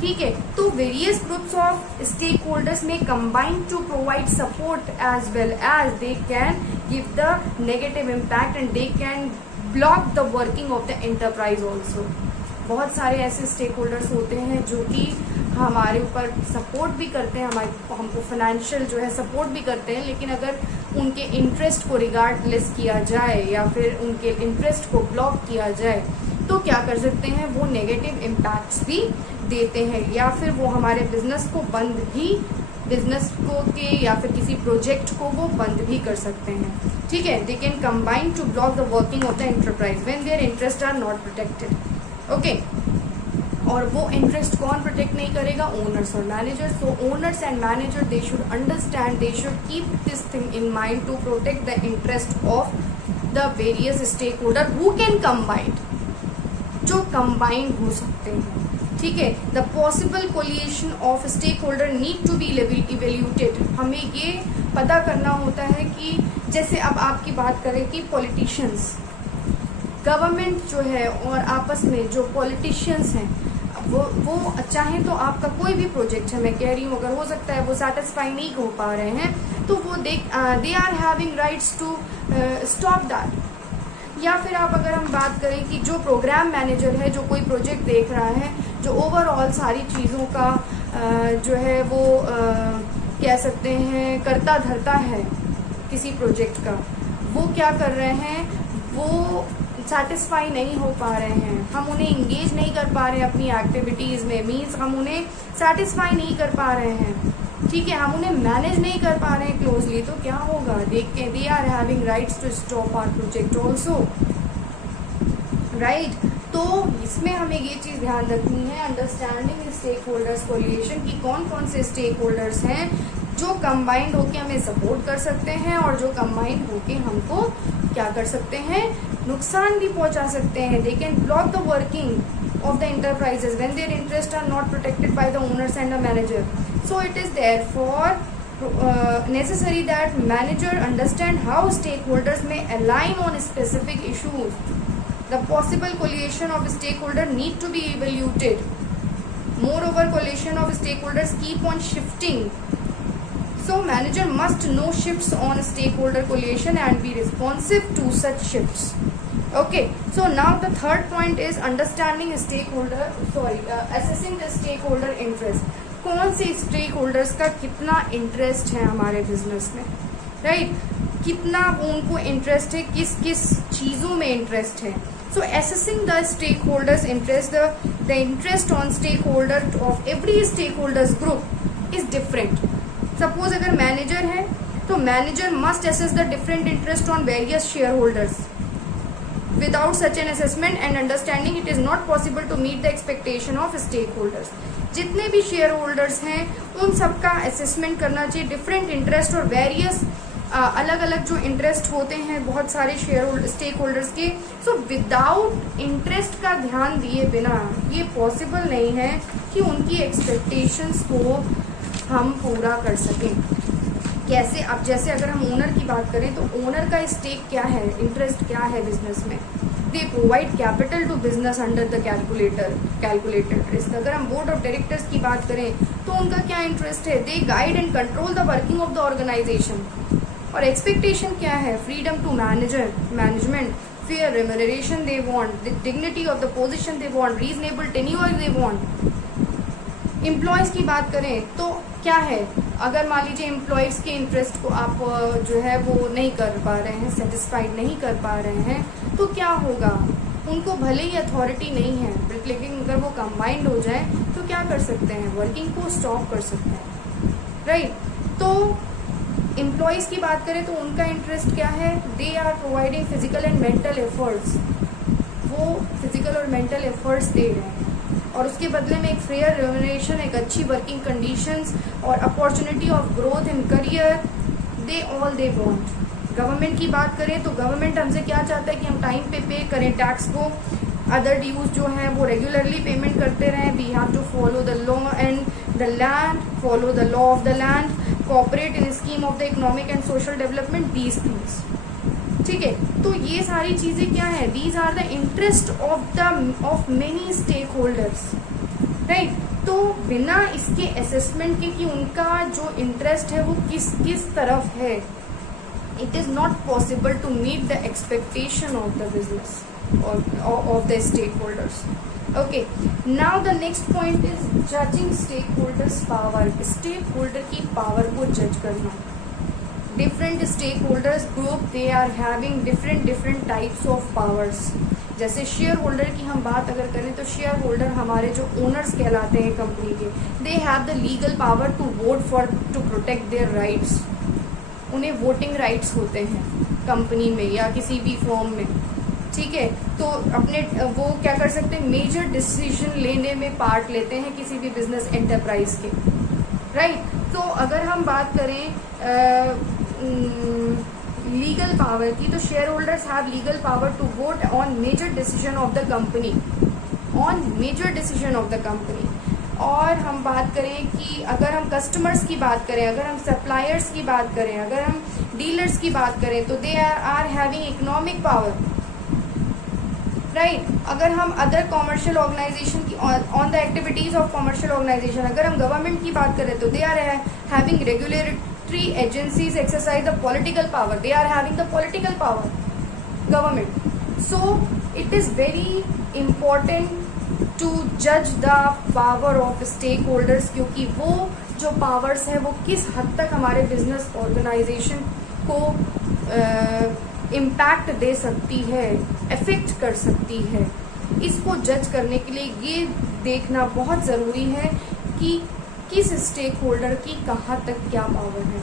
ठीक है। तो various groups of stakeholders में combine to provide support as well as they can give the negative impact and they can block the working of the enterprise also. बहुत सारे ऐसे stake holders होते हैं जो कि हमारे ऊपर सपोर्ट भी करते हैं, हमको फाइनेंशियल जो है सपोर्ट भी करते हैं, लेकिन अगर उनके इंटरेस्ट को रिगार्डलेस किया जाए या फिर उनके इंटरेस्ट को ब्लॉक किया जाए तो क्या कर सकते हैं, वो नेगेटिव इम्पैक्ट्स भी देते हैं या फिर वो हमारे बिजनेस को बंद भी, बिजनेस को के या फिर किसी प्रोजेक्ट को वो बंद भी कर सकते हैं। ठीक है, they can combine to block the working of the enterprise when their interest are not protected. Okay, और वो इंटरेस्ट कौन प्रोटेक्ट नहीं करेगा, ओनर्स और managers. So owners and manager they should understand, they should keep this thing in mind to protect the interest of the various stakeholder who can combine, जो combine हो सकते हैं। ठीक है, the possible coalition of stake holder need to be evaluated. हमें ये पता करना होता है कि जैसे अब आपकी बात करें कि पॉलिटिशियंस, गवर्नमेंट जो है और आपस में जो पॉलिटिशियंस हैं वो चाहें तो आपका कोई भी प्रोजेक्ट है, मैं कह रही हूँ, अगर हो सकता है वो सेटिस्फाई नहीं हो पा रहे हैं तो वो they are having rights to stop that. या फिर आप अगर हम बात करें कि जो प्रोग्राम मैनेजर है, जो कोई प्रोजेक्ट देख रहा है, जो ओवरऑल सारी चीज़ों का जो है वो कह सकते हैं करता धरता है किसी प्रोजेक्ट का, वो क्या कर रहे हैं, वो सेटिस्फाई नहीं हो पा रहे हैं, हम उन्हें इंगेज नहीं कर पा रहे हैं अपनी एक्टिविटीज़ में, मीन्स हम उन्हें सेटिस्फाई नहीं कर पा रहे हैं। ठीक है, हम उन्हें मैनेज नहीं कर पा रहे हैं क्लोजली, तो क्या होगा, देख के they are having rights to stop our project also, right. तो इसमें हमें ये चीज़ ध्यान रखनी है, अंडरस्टैंडिंग स्टेक होल्डर्स कोलिएशन की कौन कौन से स्टेक होल्डर्स हैं जो कंबाइंड होके हमें सपोर्ट कर सकते हैं और जो कंबाइंड होके हमको क्या कर सकते हैं, नुकसान भी पहुंचा सकते हैं। दे can block the working of the enterprises when their interests are not protected by the owners and the manager. So it is therefore necessary that manager understand how stakeholders may align on specific issues. The possible coalition of stakeholder need to be evaluated. Moreover, coalition of stakeholders keep on shifting. So manager must know shifts on stakeholder coalition and be responsive to such shifts. Okay, so now the third point is understanding assessing the stakeholder interest. कौन से stake holders का कितना interest है हमारे business में, right, कितना उनको interest है, किस किस चीज़ों में इंटरेस्ट है। So assessing the stakeholders interest, the interest on stakeholder of every stakeholders group is different. Suppose अगर मैनेजर है तो manager must assess the different interest on various shareholders. Without such an assessment and understanding, it is not possible to meet the expectation of stakeholders. जितने भी share holders हैं उन सबका assessment करना चाहिए, डिफरेंट इंटरेस्ट और various अलग अलग जो इंटरेस्ट होते हैं बहुत सारे शेयर स्टेक होल्डर्स के। सो विदाउट इंटरेस्ट का ध्यान दिए बिना ये पॉसिबल नहीं है कि उनकी एक्सपेक्टेशंस को हम पूरा कर सकें। कैसे, अब जैसे अगर हम ओनर की बात करें तो ओनर का स्टेक क्या है, इंटरेस्ट क्या है बिजनेस में, they provide capital to business under the calculated risk. अगर हम बोर्ड ऑफ डायरेक्टर्स की बात करें तो उनका क्या इंटरेस्ट है, they guide and control the working of the organization. और एक्सपेक्टेशन क्या है, freedom to management, fair remuneration they want, the dignity of the position they want, reasonable tenure they want. Employees की बात करें तो क्या है, अगर मान लीजिए एम्प्लॉयज़ के इंटरेस्ट को आप जो है वो नहीं कर पा रहे हैं, सेटिस्फाइड नहीं कर पा रहे हैं, तो क्या होगा, उनको भले ही अथॉरिटी नहीं है लेकिन अगर वो कंबाइंड हो जाए तो क्या कर सकते हैं, वर्किंग को स्टॉप कर सकते हैं, राइट। तो एम्प्लॉयज़ की बात करें तो उनका इंटरेस्ट क्या है, they are providing physical and mental efforts, वो फिजिकल और मेंटल एफर्ट्स दे रहे हैं और उसके बदले में एक फेयर रेम्यूनरेशन, एक अच्छी वर्किंग कंडीशंस और opportunity of growth in career, they want. Government की बात करें तो गवर्नमेंट हमसे क्या चाहता है कि हम टाइम पे करें टैक्स को, अदर ड्यूज जो हैं वो रेगुलरली पेमेंट करते रहें, we have to follow the law and the land, follow the law of the land, cooperate in scheme of the economic and social development, these things. ठीक है, तो ये सारी चीजें क्या है, these are the interest of many stakeholders, right. तो बिना इसके असेसमेंट के कि उनका जो इंटरेस्ट है वो किस किस तरफ है, it is not possible to meet the expectation of the business or of the stakeholders. Okay, now the next point is judging stakeholders power. Stakeholder की power को judge करना. Different stakeholders group, they are having different types of powers. जैसे share holder की हम बात अगर करें तो शेयर होल्डर हमारे जो ओनर्स कहलाते हैं कंपनी के, they have the legal power to vote for to protect their rights. उन्हें वोटिंग राइट्स होते हैं कंपनी में या किसी भी फॉर्म में, ठीक है. तो अपने वो क्या कर सकते हैं, मेजर डिसीजन लेने में पार्ट लेते हैं किसी भी बिजनेस एंटरप्राइज के, राइट. तो अगर हम बात करें लीगल पावर की, तो shareholders have legal power to vote on major decision of the company, on major decision of the company. और हम बात करें कि अगर हम कस्टमर्स की बात करें, अगर हम सप्लायर्स की बात करें, अगर हम डीलर्स की बात करें, तो they are having economic power, right. अगर हम अदर कॉमर्शियल ऑर्गेनाइजेशन की on the activities of commercial organization, अगर हम गवर्नमेंट की बात करें तो they are having regulatory agencies exercise the political power, they are having the political power, government. So it is very important to जज the power of stakeholders, क्योंकि वो जो पावर्स है वो किस हद तक हमारे बिजनेस ऑर्गेनाइजेशन को इम्पैक्ट दे सकती है, इफेक्ट कर सकती है. इसको जज करने के लिए ये देखना बहुत ज़रूरी है कि किस स्टेक होल्डर की कहाँ तक क्या पावर है.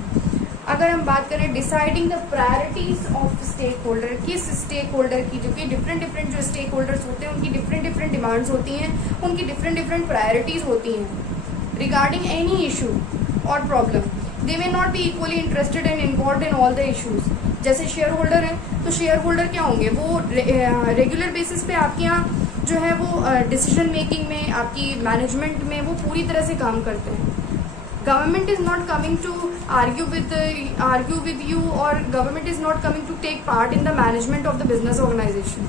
अगर हम बात करें deciding the priorities of stakeholder, किस स्टेक होल्डर की, जो कि डिफरेंट जो स्टेक होल्डर्स होते हैं उनकी डिफरेंट डिमांड्स होती हैं, उनकी डिफरेंट प्रायोरिटीज होती हैं रिगार्डिंग एनी इशू और problem. They may not be equally interested and involve in all the issues. जैसे शेयर होल्डर हैं तो शेयर होल्डर क्या होंगे, वो रेगुलर बेसिस पे आपके यहाँ जो है वो डिसीजन मेकिंग में, आपकी मैनेजमेंट में वो पूरी तरह से काम करते हैं. Government is not coming to argue with you, or government is not coming to take part in the management of the business organization.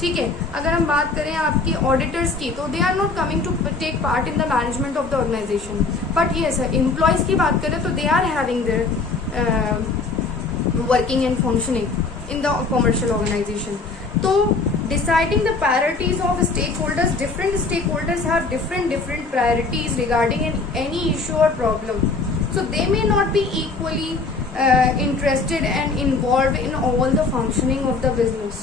ठीक है. अगर हम बात करें आपकी ऑडिटर्स की, तो they are not coming to take part in the management of the organisation. But ये सर एम्प्लॉयज़ की बात करें तो they are having their working and functioning in the commercial organisation. तो deciding the priorities of stakeholders, different stakeholders have different priorities regarding any issue or problem, so they may not be equally interested and involved in all the functioning of the business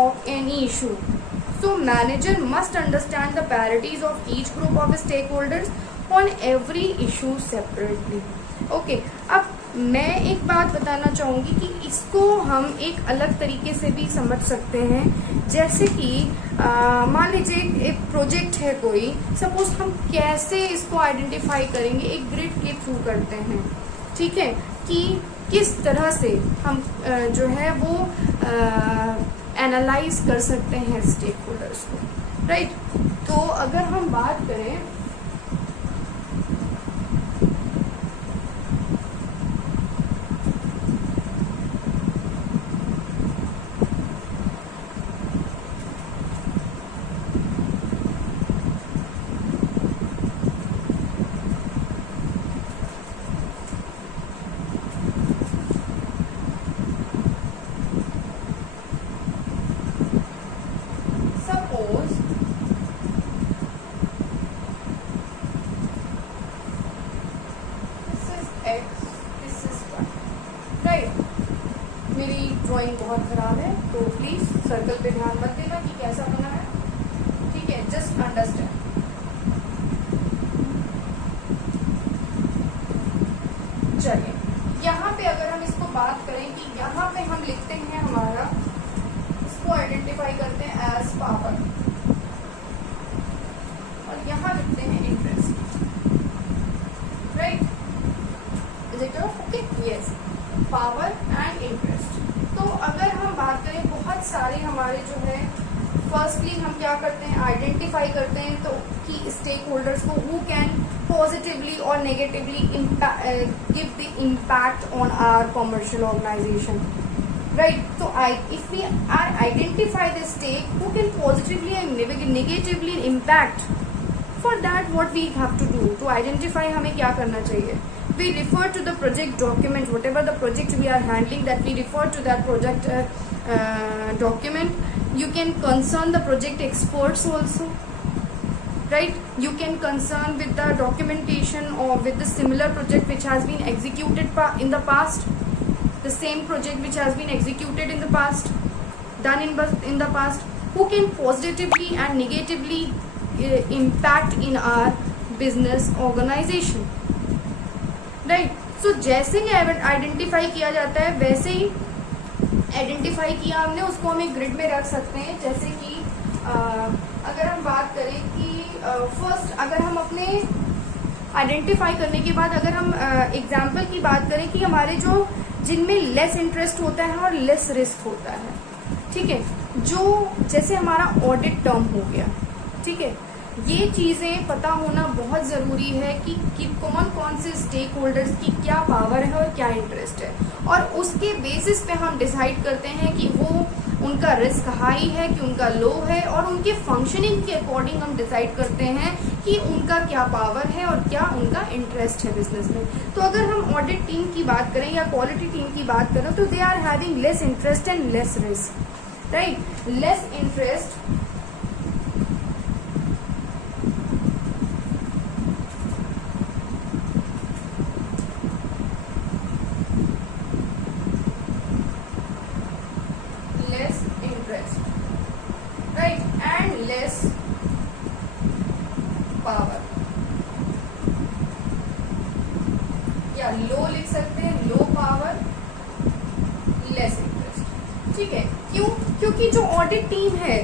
of any issue. So manager must understand the priorities of each group of stakeholders on every issue separately. Okay, अब मैं एक बात बताना चाहूँगी कि इसको हम एक अलग तरीके से भी समझ सकते हैं. जैसे कि मान लीजिए एक प्रोजेक्ट है कोई, सपोज हम कैसे इसको आइडेंटिफाई करेंगे, एक ग्रिड के थ्रू करते हैं, ठीक है, कि किस तरह से हम जो है वो एनालाइज कर सकते हैं स्टेक होल्डर्स को, राइट. तो अगर हम बात करें ड्राइंग बहुत खराब है, तो प्लीज सर्कल पे ध्यान मत देना कि कैसा बना है, ठीक है, जस्ट अंडरस्टैंड. चलिए यहाँ पे अगर हम इसको बात करें कि यहाँ पे हम लिखते हैं हमारा, इसको आइडेंटिफाई करते हैं एज पावर, और यहाँ लिखते हैं interest, right. Is it okay? Yes, power and interest. तो अगर हम बात करें, बहुत सारे हमारे जो है, फर्स्टली हम क्या करते हैं, आइडेंटिफाई करते हैं तो कि स्टेक होल्डर्स को हु कैन पॉजिटिवली और negatively give the impact on our commercial organization, right. तो if we are identify the stake who can positively and negatively impact for that what we have to do to identify, हमें क्या करना चाहिए, we refer to the project document, whatever the project we are handling, that we refer to that project document. You can concern the project experts also, right? You can concern with the documentation or with the similar project which has been executed in the past, the same project which has been executed in the past, done in the past, who can positively and negatively impact in our business organization, right. So जैसे ही identify किया जाता है वैसे ही identify किया हमने, उसको हम एक ग्रिड में रख सकते हैं. जैसे कि अगर हम बात करें कि फर्स्ट अगर हम अपने आइडेंटिफाई करने के बाद अगर हम एग्जाम्पल की बात करें कि हमारे जो जिनमें लेस इंटरेस्ट होता है और लेस रिस्क होता है, ठीक है, जो जैसे हमारा ऑडिट टर्म हो गया, ठीक है, ये चीजें पता होना बहुत जरूरी है कि कौन कौन से स्टेक होल्डर्स की क्या पावर है और क्या इंटरेस्ट है, और उसके बेसिस पे हम डिसाइड करते हैं कि वो उनका रिस्क हाई है कि उनका लो है, और उनके फंक्शनिंग के अकॉर्डिंग हम डिसाइड करते हैं कि उनका क्या पावर है और क्या उनका इंटरेस्ट है बिजनेस में. तो अगर हम ऑडिट टीम की बात करें या क्वालिटी टीम की बात करें तो they are having less interest and less risk, right. Less interest power, या लो लिख सकते हैं, लो पावर लेस इंटरेस्ट, ठीक है. क्यों? क्योंकि जो ऑडिट टीम है,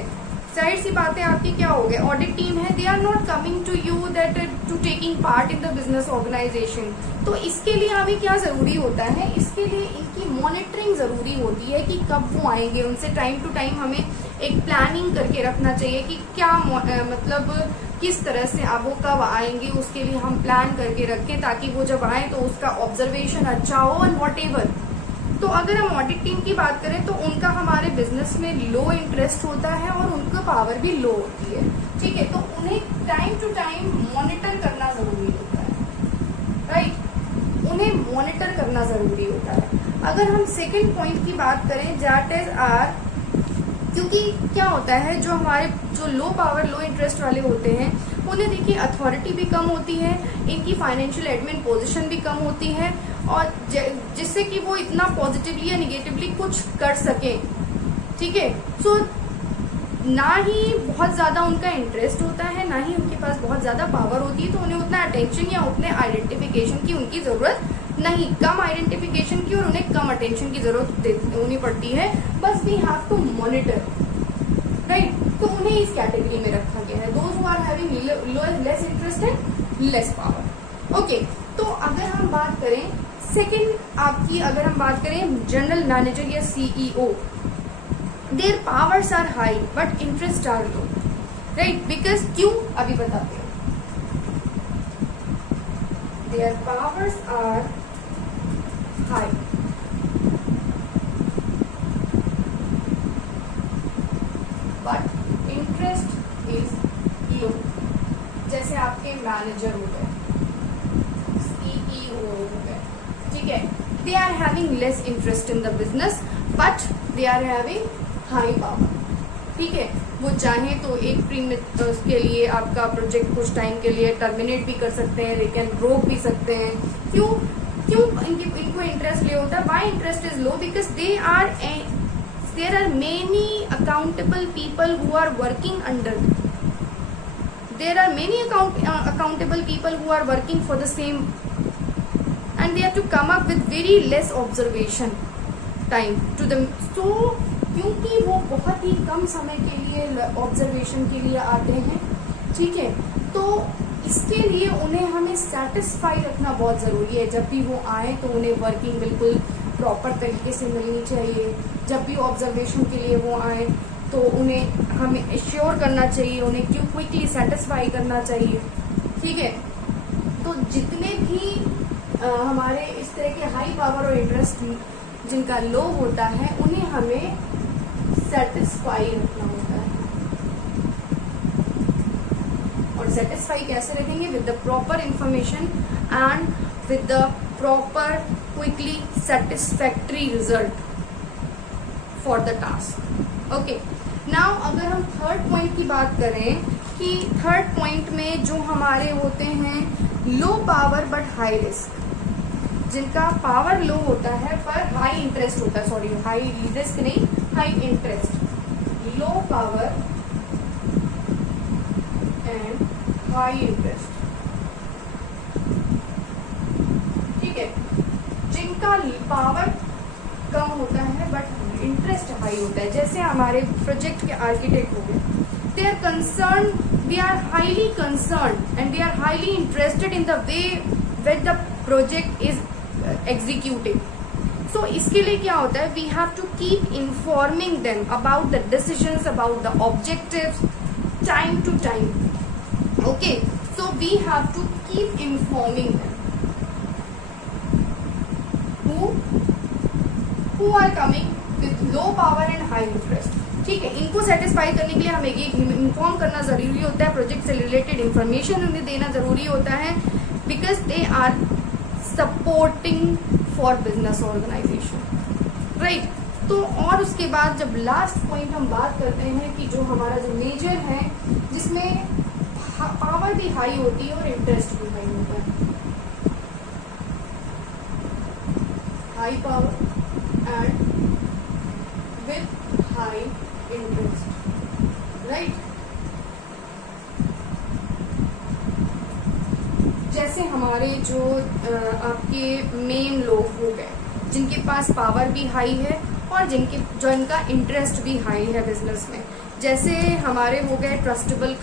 जाहिर सी बात है आपकी क्या हो गया, ऑडिट टीम है, they are not coming to you that to taking part in the business organisation. तो इसके लिए हमें क्या जरूरी होता है, इसके लिए इनकी मॉनिटरिंग जरूरी होती है कि कब वो आएंगे. उनसे टाइम टू टाइम हमें एक प्लानिंग करके रखना चाहिए कि क्या मतलब किस तरह से अब वो कब आएंगे, उसके लिए हम प्लान करके रखें ताकि वो जब आए तो उसका ऑब्जर्वेशन अच्छा हो एंड व्हाटएवर. तो अगर हम ऑडिट टीम की बात करें तो उनका हमारे बिजनेस में लो इंटरेस्ट होता है और उनका पावर भी लो होती है, ठीक है. तो उन्हें टाइम टू टाइम मॉनिटर करना जरूरी होता है, राइट. उन्हें मॉनिटर करना जरूरी होता है. अगर हम सेकेंड पॉइंट की बात करें, दैट इज आर, क्योंकि क्या होता है जो हमारे जो लो पावर लो इंटरेस्ट वाले होते हैं उन्हें देखिए अथॉरिटी भी कम होती है, इनकी फाइनेंशियल एडमिन पोजीशन भी कम होती है, और जिससे कि वो इतना पॉजिटिवली या निगेटिवली कुछ कर सके, ठीक है. सो ना ही बहुत ज्यादा उनका इंटरेस्ट होता है, ना ही उनके पास बहुत ज्यादा पावर होती है, तो उन्हें उतना अटेंशन या उतने आइडेंटिफिकेशन की उनकी जरूरत नहीं, कम आइडेंटिफिकेशन की और उन्हें कम अटेंशन की जरूरत होनी पड़ती है. बस we have to monitor, right. तो उन्हें इस कैटेगरी में रखा गया है, those who are having less interest and less power. Okay, तो अगर हम बात करें सेकंड आपकी, अगर हम बात करें जनरल मैनेजर या CEO, their powers are high but interest are low, right. Because क्यों, अभी बताते हैं. Their powers are high but interest is low. जैसे आपके मैनेजर हो गए, सीईओ हो गए, ठीक है, they are having less interest in the business but they are having high power, ठीक है. वो चाहे तो एक प्रीमियम के लिए आपका प्रोजेक्ट कुछ टाइम के लिए टर्मिनेट भी कर सकते हैं, लेकिन रोक भी सकते हैं. क्यों? क्यों इनको इंटरेस्ट ले होता है? Why interest is low? Because there are many accountable people who are working under, there are many accountable people who are working for the same, and they have to come up with very less observation time to them. So क्योंकि वो बहुत ही कम समय के लिए observation के लिए आते हैं, ठीक है, तो इसके लिए उन्हें हमें सेटिस्फाई रखना बहुत ज़रूरी है. जब भी वो आए तो उन्हें वर्किंग बिल्कुल प्रॉपर तरीके से मिलनी चाहिए. जब भी ऑब्जर्वेशन के लिए वो आए तो उन्हें हमें एश्योर करना चाहिए, उन्हें क्यों क्विकली सेटिस्फाई करना चाहिए, ठीक है. तो जितने भी हमारे इस तरह के हाई पावर और इंटरेस्ट जिनका लो होता है उन्हें हमें सेटिस्फाई रखना होता है, और और सेटिस्फाई कैसे रखेंगे? With the proper information and with the proper quickly satisfactory result for the task. Okay, now अगर हम थर्ड पॉइंट की बात करें कि थर्ड पॉइंट में जो हमारे होते हैं low power but high risk, जिनका पावर लो होता है पर हाई इंटरेस्ट होता है, सॉरी हाई रिस्क नहीं, high interest, low power and high interest, ठीक है, जिनका पावर कम होता है बट इंटरेस्ट हाई होता है, जैसे हमारे प्रोजेक्ट के आर्किटेक्ट हो गए, they are concerned, they are highly concerned and they are highly interested in the way that the project is executed. So इसके लिए क्या होता है? We have to keep informing them about the decisions, about the objectives, time to time. Okay, so we have to keep informing them. Who are coming with low power and high interest. ठीक है, इनको satisfy करने के लिए हमें ये inform करना जरूरी होता है, प्रोजेक्ट से रिलेटेड इंफॉर्मेशन उन्हें देना जरूरी होता है, because they are supporting for business organisation, right. तो और उसके बाद जब लास्ट पॉइंट हम बात करते हैं कि जो हमारा जो मेजर है जिसमें पावर भी हाई होती है और इंटरेस्ट भी हाई होता है, high power and with high interest, right. जैसे हमारे जो आपके मेन लोग हो गए जिनके पास पावर भी हाई है और जिनका इंटरेस्ट भी हाई है बिजनेस में, जैसे हमारे हो गए ट्रस्टेबल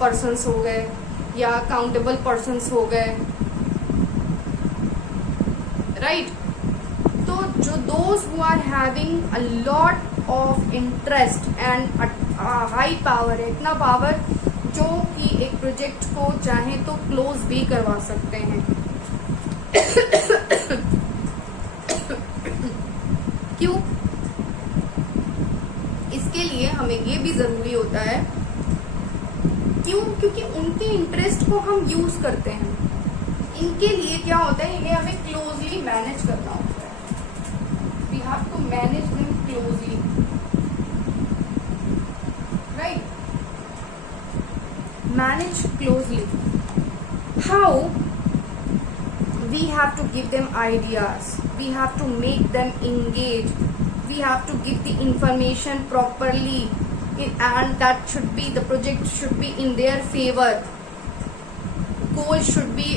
पर्सन्स हो गए या काउंटेबल पर्सन्स हो गए, राइट। तो जो those who are having a lot of interest and high power है, इतना पावर जो कि एक प्रोजेक्ट को चाहे तो क्लोज भी करवा सकते हैं। क्यों? इसके लिए हमें ये भी जरूरी होता है, क्यों? क्योंकि उनके इंटरेस्ट को हम यूज करते हैं, इनके लिए क्या होता है, इन्हें हमें क्लोजली मैनेज करना होता है। We have to manage them closely, right. Manage closely, how? We have to give them ideas, we have to make them engage, we have to give the information properly, and that should be, the project should be in their favor, goal should be